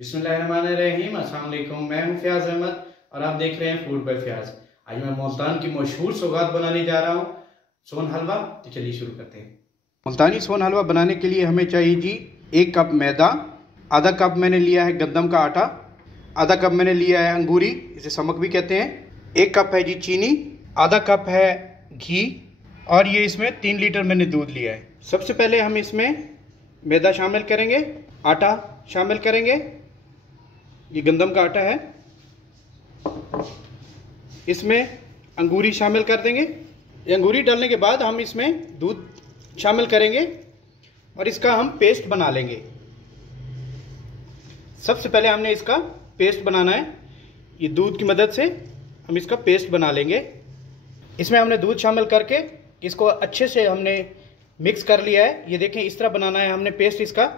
बिस्मिल्लाहिर्रहमानिर्रहीम। अस्सलाम वालेकुम। मैं हूं फयाज अहमद और आप देख रहे हैं फूड बाय फयाज। आज मैं मुल्तान की मशहूर सौगात बनाने जा रहा हूं, सोन हलवा। तो चलिए शुरू करते हैं। मुल्तानी सोन हलवा बनाने के लिए हमें चाहिए जी 1 कप मैदा, आधा कप मैंने लिया है गंदम का आटा, आधा कप मैंने लिया है अंगूरी, इसे समक भी कहते हैं, 1 कप है जी चीनी, आधा कप है घी और ये इसमें 3 लीटर मैंने दूध लिया है। सबसे पहले हम इसमें मैदा शामिल करेंगे, आटा शामिल करेंगे, ये गंदम का आटा है, इसमें अंगूरी शामिल कर देंगे। ये अंगूरी डालने के बाद हम इसमें दूध शामिल करेंगे और इसका हम पेस्ट बना लेंगे। सबसे पहले हमने इसका पेस्ट बनाना है, ये दूध की मदद से हम इसका पेस्ट बना लेंगे। इसमें हमने दूध शामिल करके इसको अच्छे से हमने मिक्स कर लिया है। ये देखें इस तरह बनाना है हमने पेस्ट इसका।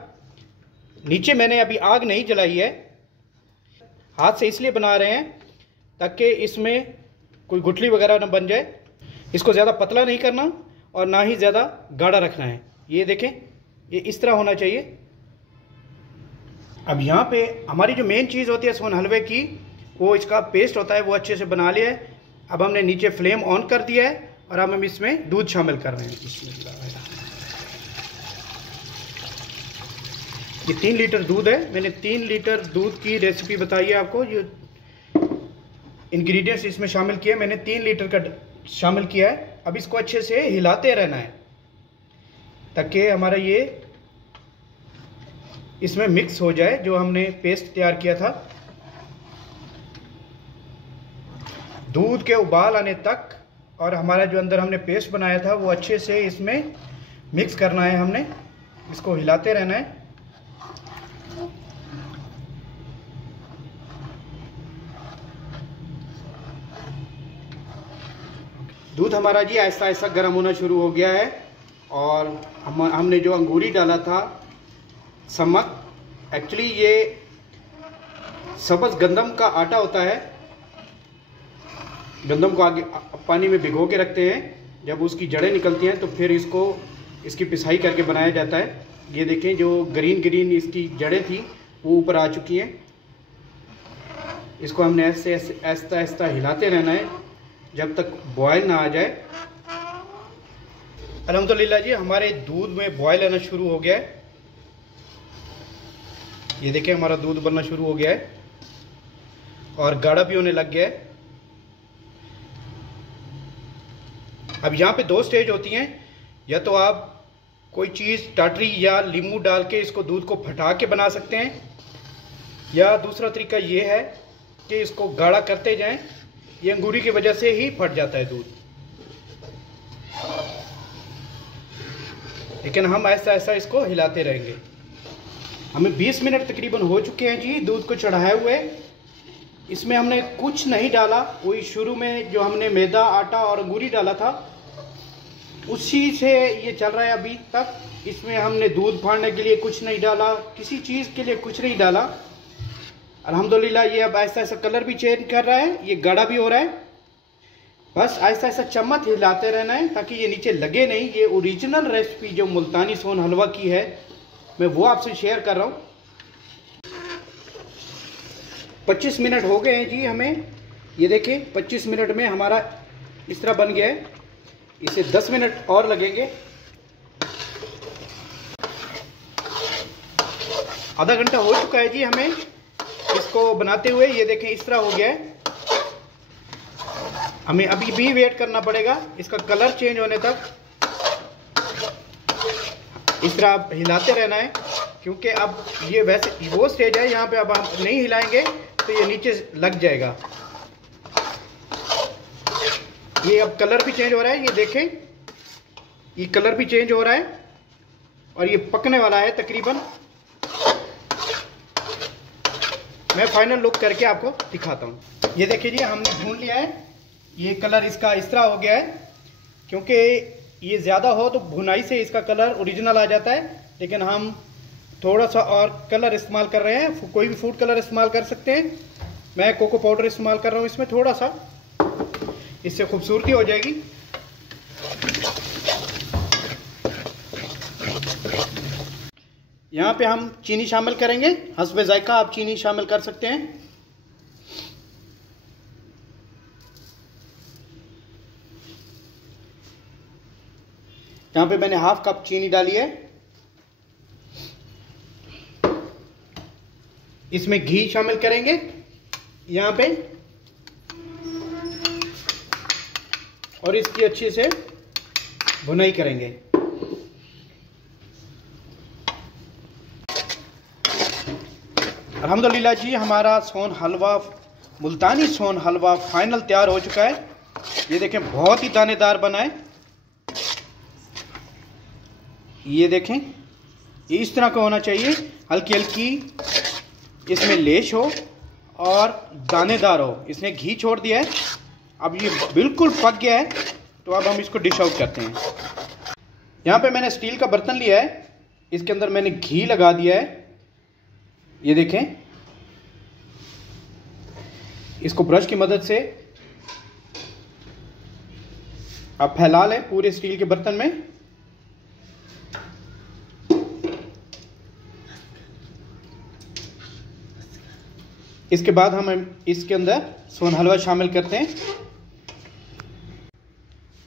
नीचे मैंने अभी आग नहीं जलाई है, हाथ से इसलिए बना रहे हैं ताकि इसमें कोई गुठली वगैरह ना बन जाए। इसको ज़्यादा पतला नहीं करना और ना ही ज़्यादा गाढ़ा रखना है। ये देखें ये इस तरह होना चाहिए। अब यहाँ पे हमारी जो मेन चीज़ होती है सोन हलवे की, वो इसका पेस्ट होता है, वो अच्छे से बना लिया है। अब हमने नीचे फ्लेम ऑन कर दिया है और अब हम इसमें दूध शामिल कर रहे हैं। ये 3 लीटर दूध है। मैंने 3 लीटर दूध की रेसिपी बताई है आपको। ये इंग्रेडिएंट्स इसमें शामिल किए, मैंने 3 लीटर का शामिल किया है। अब इसको अच्छे से हिलाते रहना है ताकि हमारा ये इसमें मिक्स हो जाए, जो हमने पेस्ट तैयार किया था। दूध के उबाल आने तक और हमारा जो अंदर हमने पेस्ट बनाया था वो अच्छे से इसमें मिक्स करना है। हमने इसको हिलाते रहना है। दूध हमारा जी ऐसा ऐसा गर्म होना शुरू हो गया है और हमने जो अंगूरी डाला था समक, एक्चुअली ये सब्ज़ गंदम का आटा होता है। गंदम को आगे पानी में भिगो के रखते हैं, जब उसकी जड़ें निकलती हैं तो फिर इसकी पिसाई करके बनाया जाता है। ये देखें जो ग्रीन ग्रीन इसकी जड़ें थी वो ऊपर आ चुकी हैं। इसको हमने ऐसे ऐसे आहिस्ता आहिस्ता हिलाते रहना है जब तक बॉयल ना आ जाए। अल्हम्दुलिल्लाह जी हमारे दूध में बॉयल आना शुरू हो गया है। ये देखें हमारा दूध बनना शुरू हो गया है और गाढ़ा भी होने लग गया है। अब यहाँ पे 2 स्टेज होती हैं, या तो आप कोई चीज़ टाटरी या नींबू डाल के इसको दूध को फटा के बना सकते हैं, या दूसरा तरीका ये है कि इसको गाढ़ा करते जाएं। ये अंगूरी की वजह से ही फट जाता है दूध, लेकिन हम ऐसा ऐसा इसको हिलाते रहेंगे। हमें 20 मिनट तकरीबन हो चुके हैं जी दूध को चढ़ाए हुए। इसमें हमने कुछ नहीं डाला, वही शुरू में जो हमने मैदा आटा और अंगूरी डाला था उसी से ये चल रहा है अभी तक। इसमें हमने दूध फाड़ने के लिए कुछ नहीं डाला, किसी चीज़ के लिए कुछ नहीं डाला। अल्हम्दुलिल्लाह ये अब ऐसा ऐसा कलर भी चेंज कर रहा है, ये गाढ़ा भी हो रहा है। बस ऐसा ऐसा चम्मच हिलाते रहना है ताकि ये नीचे लगे नहीं। ये ओरिजिनल रेसिपी जो मुल्तानी सोन हलवा की है मैं वो आपसे शेयर कर रहा हूँ। 25 मिनट हो गए हैं जी हमें। ये देखिए 25 मिनट में हमारा इस तरह बन गया है। इसे 10 मिनट और लगेंगे। आधा घंटा हो चुका है जी हमें इसको बनाते हुए। ये देखें इस तरह हो गया है। हमें अभी भी वेट करना पड़ेगा इसका कलर चेंज होने तक। इस तरह आप हिलाते रहना है, क्योंकि अब ये वैसे वो स्टेज है यहाँ पे अब हम नहीं हिलाएंगे तो ये नीचे लग जाएगा। ये अब कलर भी चेंज हो रहा है, ये देखें ये कलर भी चेंज हो रहा है और ये पकने वाला है तकरीबन। मैं फाइनल लुक करके आपको दिखाता हूँ। ये देखिए जी हमने भून लिया है। ये कलर इसका इस तरह हो गया है, क्योंकि ये ज़्यादा हो तो भुनाई से इसका कलर ओरिजिनल आ जाता है, लेकिन हम थोड़ा सा और कलर इस्तेमाल कर रहे हैं। कोई भी फूड कलर इस्तेमाल कर सकते हैं। मैं कोको पाउडर इस्तेमाल कर रहा हूँ इसमें थोड़ा सा, इससे खूबसूरती हो जाएगी। यहाँ पे हम चीनी शामिल करेंगे, हस्बे जायका आप चीनी शामिल कर सकते हैं। यहाँ पे मैंने हाफ कप चीनी डाली है। इसमें घी शामिल करेंगे यहाँ पे, और इसकी अच्छे से भुनाई करेंगे। अल्हम्दुलिल्लाह जी, हमारा सोन हलवा, मुल्तानी सोन हलवा फाइनल तैयार हो चुका है। ये देखें, बहुत ही दानेदार बना है। ये देखें, ये इस तरह का होना चाहिए, हल्की हल्की इसमें लेश हो और दानेदार हो। इसने घी छोड़ दिया है, अब ये बिल्कुल पक गया है। तो अब हम इसको डिश आउट करते हैं। यहाँ पे मैंने स्टील का बर्तन लिया है, इसके अंदर मैंने घी लगा दिया है। ये देखें, इसको ब्रश की मदद से आप फैला लें पूरे स्टील के बर्तन में। इसके बाद हम इसके अंदर सोन हलवा शामिल करते हैं।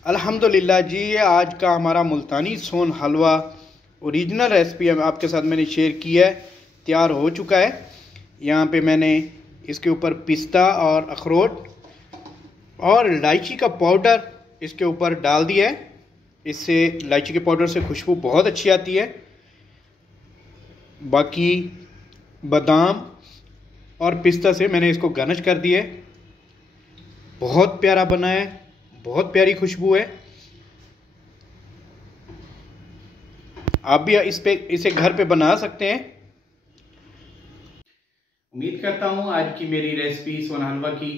अल्हम्दुलिल्लाह जी, ये आज का हमारा मुल्तानी सोन हलवा ओरिजिनल रेसिपी आपके साथ मैंने शेयर की है, तैयार हो चुका है। यहाँ पे मैंने इसके ऊपर पिस्ता और अखरोट और इलायची का पाउडर इसके ऊपर डाल दिया है। इससे इलायची के पाउडर से खुशबू बहुत अच्छी आती है। बाकी बादाम और पिस्ता से मैंने इसको गार्निश कर दिया है। बहुत प्यारा बना है, बहुत प्यारी खुशबू है। आप भी इसे घर पे बना सकते हैं। उम्मीद करता हूँ आज की मेरी रेसिपी सोन हलवा की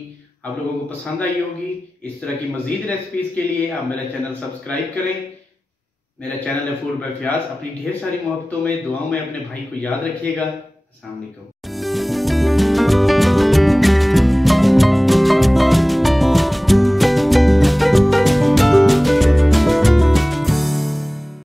आप लोगों को पसंद आई होगी। इस तरह की मज़ीद रेसिपीज़ के लिए आप मेरा चैनल सब्सक्राइब करें। मेरा चैनल है फूड बाय फयाज। अपनी ढेर सारी मोहब्बतों में, दुआओं में अपने भाई को याद रखिएगा। अस्सलाम वालेकुम।